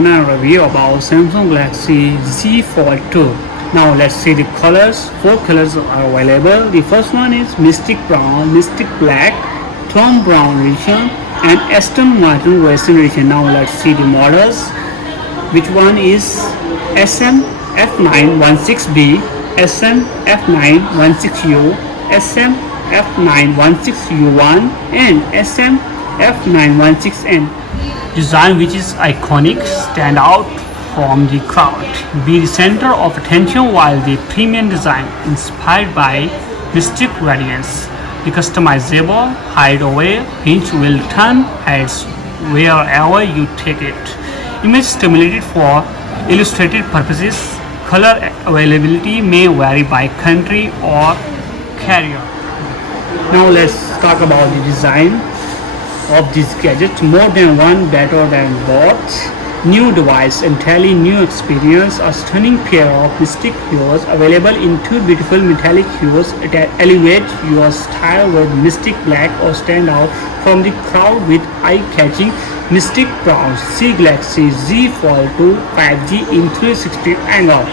Now review about Samsung Galaxy Z Fold 2. Now let's see the colors. Four colors are available. The first one is Mystic Brown, Mystic Black, Tom Brown edition, and Aston Martin Racing edition. Now let's see the models. Which one is SM F916B, SM F916U, SM F916U1, and SM F916N. Design which is iconic, stand out from the crowd, be the center of attention, while the premium design inspired by mystic radiance. The customizable hideaway hinge will turn heads wherever you take it. Image stimulated for illustrated purposes. Color availability may vary by country or carrier. Now let's talk about the design of this gadget. More than one, better than both. New device, entirely new experience. A stunning pair of mystic hues available in two beautiful metallic hues that elevate your style with mystic black or stand out from the crowd with eye-catching mystic brown. See Galaxy Z Fold 2 5G in 360 angle.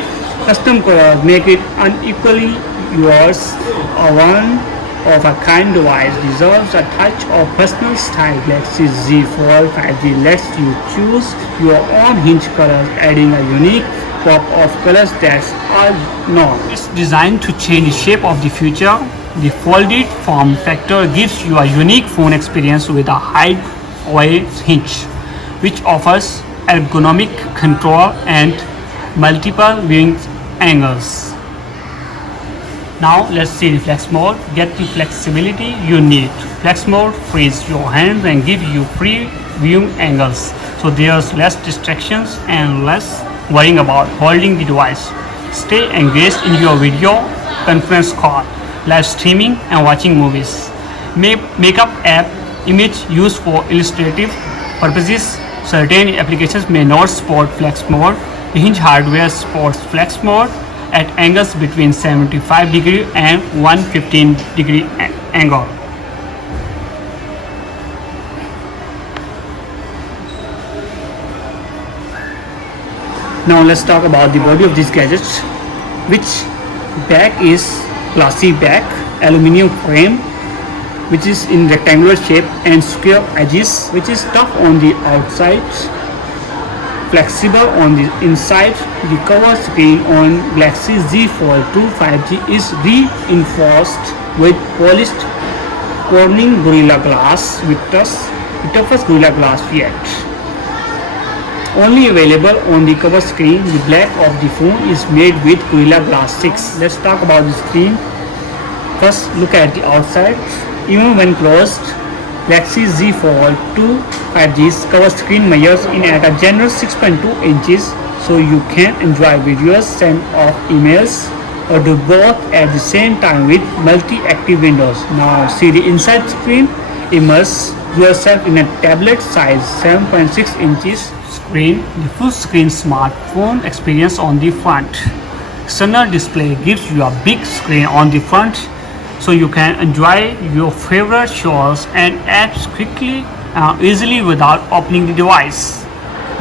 Custom colors make it unequally yours. A one of a kind device deserves a touch of personal style. Galaxy Z Fold 5G lets you choose your own hinge colors, adding a unique pop of colors that's unknown. It's designed to change the shape of the future. The folded form factor gives you a unique phone experience with a hideaway hinge, which offers ergonomic control and multiple viewing angles. Now let's see the flex mode. Get the flexibility you need. Flex mode frees your hands and gives you free viewing angles, so there's less distractions and less worrying about holding the device. Stay engaged in your video conference call, live streaming, and watching movies. Makeup app image used for illustrative purposes. Certain applications may not support flex mode. The hinge hardware supports flex mode at angles between 75 degree and 115 degree angle. Now let's talk about the body of this gadget, which back is glossy back, aluminium frame, which is in rectangular shape, and square edges, which is tough on the outside, flexible on the inside. The cover screen on Galaxy Z Fold 2 5G is reinforced with polished Corning Gorilla Glass Victus, the toughest Gorilla Glass yet. Only available on the cover screen. The black of the phone is made with Gorilla Glass 6. Let's talk about the screen. First, look at the outside. Even when closed, Galaxy Z Fold 2 5G's cover screen measures in at a generous 6.2 inches, so you can enjoy videos, send off emails, or do both at the same time with multi-active windows. Now see the inside screen. Immerse yourself in a tablet-sized 7.6 inches screen. The full screen smartphone experience on the front. External display gives you a big screen on the front, so you can enjoy your favorite shows and apps quickly and easily without opening the device.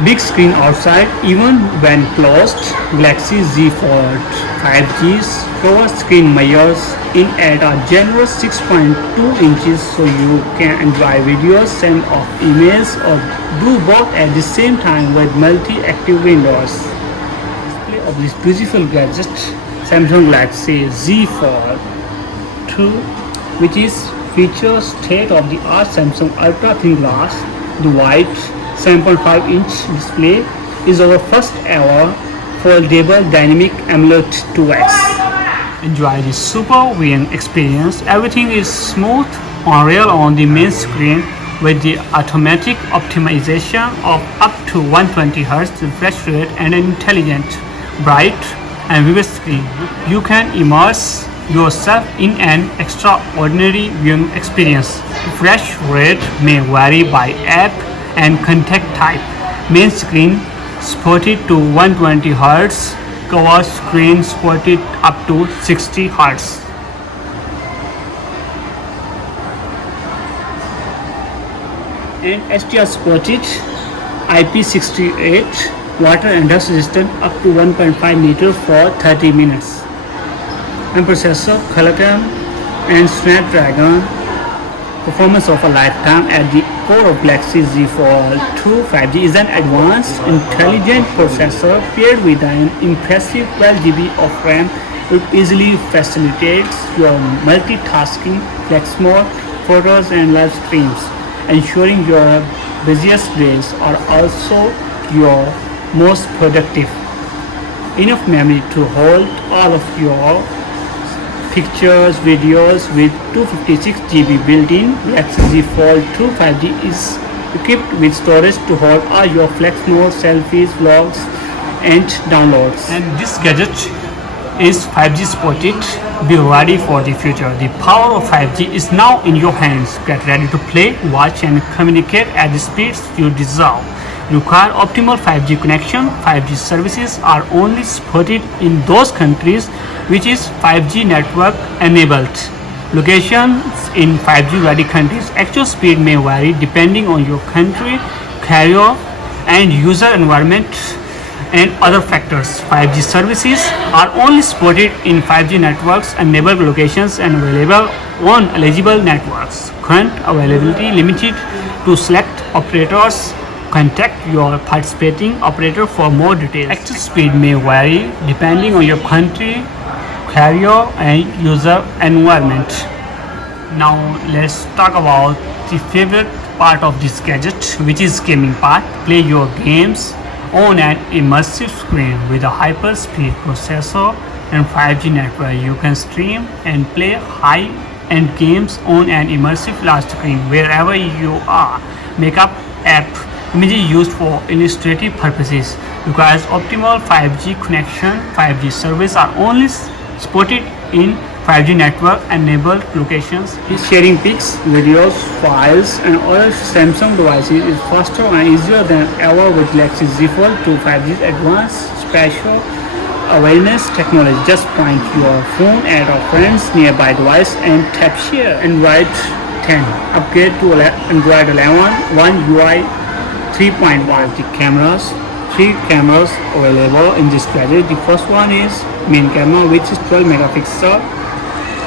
Big screen outside. Even when closed, Galaxy Z Fold 5G's cover screen measures in at a generous 6.2 inches, so you can enjoy videos, send off emails, or do both at the same time with multi-active windows. Display of this beautiful gadget, Samsung Galaxy Z Fold 2, which is features state-of-the-art Samsung Ultra Thin Glass. The wide 7.5-inch display is our first ever foldable dynamic AMOLED 2X. Enjoy the super viewing experience. Everything is smooth on real on the main screen with the automatic optimization of up to 120 Hz refresh rate and an intelligent, bright, and vivid screen. You can immerse yourself in an extraordinary viewing experience. Refresh rate may vary by app and content type. Main screen supported to 120 Hz, cover screen supported up to 60 Hz. And HDR supported IP68, water and dust resistant up to 1.5 meter for 30 minutes. And processor Qualcomm and Snapdragon, performance of a lifetime. At the core of Galaxy Z Fold 2 5G is an advanced intelligent processor paired with an impressive 12 GB of RAM. It easily facilitates your multitasking, flex mode, photos and live streams, ensuring your busiest days are also your most productive. Enough memory to hold all of your pictures, videos with 256 GB built-in. Galaxy Z Fold 2 5G is equipped with storage to hold all your flex mode, selfies, vlogs and downloads. And this gadget is 5G supported. Be ready for the future. The power of 5G is now in your hands. Get ready to play, watch and communicate at the speeds you deserve. Require optimal 5G connection. 5G services are only supported in those countries which is 5G network enabled. Locations in 5G ready countries. Actual speed may vary depending on your country, carrier and user environment and other factors. 5G services are only supported in 5G networks enabled locations and available on eligible networks. Current availability limited to select operators. Contact your participating operator for more details. Actual speed may vary depending on your country, carrier and user environment. Now let's talk about the favorite part of this gadget, which is gaming part. Play your games on an immersive screen with a hyper-speed processor and 5G network. You can stream and play high-end games on an immersive large screen wherever you are. Makeup app images used for illustrative purposes. Requires optimal 5G connection. 5G service are only supported in 5G network enabled locations. Sharing pics, videos, files and other Samsung devices is faster and easier than ever with Galaxy Z Fold 2 5G's advanced spatial awareness technology. Just point your phone at a friend's nearby device and tap share. Android 10 upgrade to Android 11 One UI 3.1. The cameras, 3 cameras available in this gadget. The first one is main camera, which is 12 megapixel,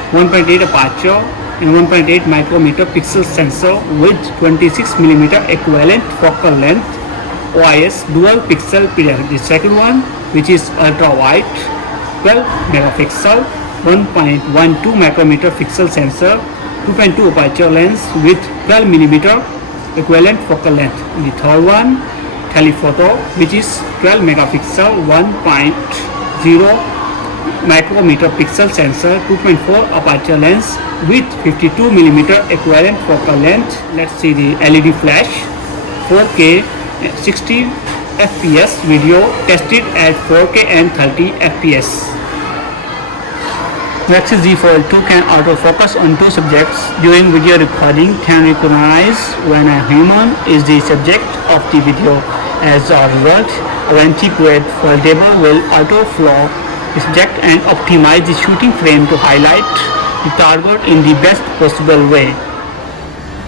1.8 aperture and 1.8 micrometer pixel sensor with 26mm equivalent focal length, OIS dual pixel period. The second one, which is ultra wide, 12 megapixel, 1.12 micrometer pixel sensor, 2.2 aperture lens with 12mm equivalent focal length. The third one, telephoto, which is 12 megapixel, 1.0 micrometer pixel sensor, 2.4 aperture lens with 52mm equivalent focal length. Let's see the LED flash, 4K 60 fps video tested at 4K and 30 fps. Galaxy Z Fold 2 can autofocus on two subjects during video recording, can recognize when a human is the subject of the video. As a result, a anti-grade foldable will autoflow the subject and optimize the shooting frame to highlight the target in the best possible way.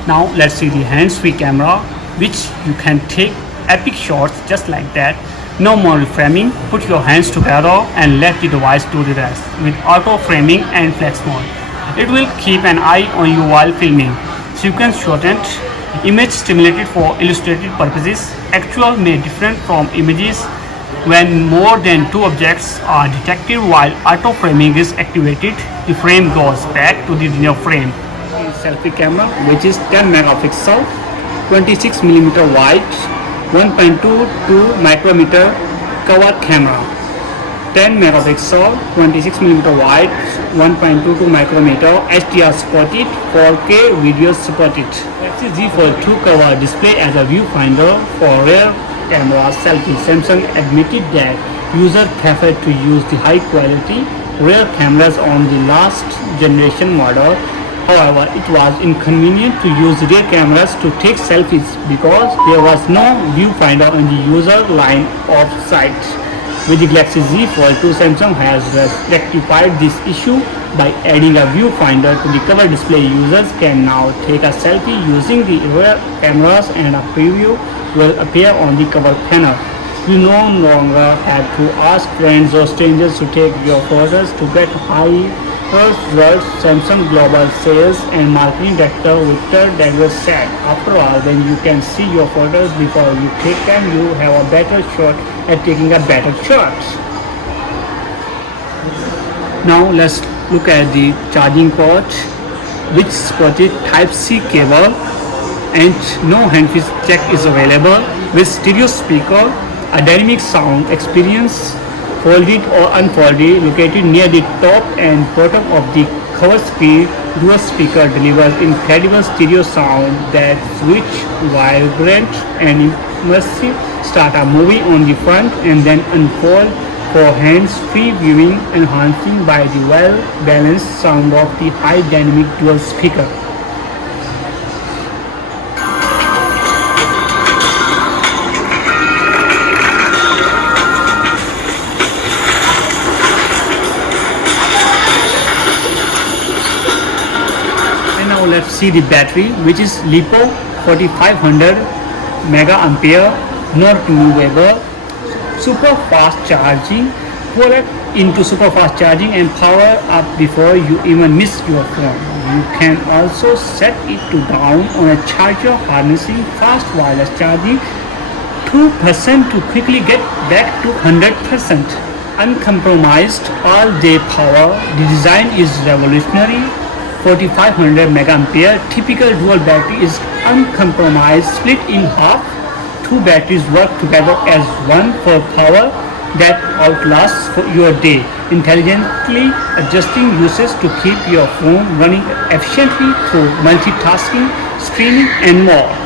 Now let's see the hands-free camera, which you can take epic shots just like that. No more reframing. Put your hands together and let the device do the rest. With auto framing and flex mode, it will keep an eye on you while filming. Sequence shortened. Image stimulated for illustrative purposes. Actual may different from images when more than two objects are detected. While auto framing is activated, the frame goes back to the real frame. Selfie camera, which is 10 megapixel, 26mm wide, 1.22 micrometer cover camera, 10 megapixel, 26mm wide, 1.22 micrometer, HDR supported, 4K video supported. Galaxy Z Fold 2 cover display as a viewfinder for rear camera selfie. Samsung admitted that users prefer to use the high quality rear cameras on the last generation model. However, it was inconvenient to use rear cameras to take selfies because there was no viewfinder in the user line of sight. With the Galaxy Z Fold 2, Samsung has rectified this issue by adding a viewfinder to the cover display. Users can now take a selfie using the rear cameras and a preview will appear on the cover panel. You no longer have to ask friends or strangers to take your photos to get high results, Samsung Global Sales and Marketing Director Victor Douglas said. After all, when you can see your photos before you take them, you have a better shot at taking a better shot. Now let's look at the charging port, which supported Type-C cable and no handpiece jack is available. With stereo speaker, a dynamic sound experience, folded or unfolded, located near the top and bottom of the cover screen. Dual speaker delivers incredible stereo sound that's rich, vibrant and immersive. Start a movie on the front and then unfold for hands-free viewing, enhancing by the well-balanced sound of the high dynamic dual speaker. Now let's see the battery, which is LiPo 4500 mega ampere, not renewable, super fast charging. Pull it into super fast charging and power up before you even miss your phone. You can also set it to down on a charger, harnessing fast wireless charging 2% to quickly get back to 100%. Uncompromised all-day power. The design is revolutionary. 4500 mega ampere typical dual battery is uncompromised, split in half. Two batteries work together as one for power that outlasts your day, intelligently adjusting uses to keep your phone running efficiently through multitasking, streaming and more.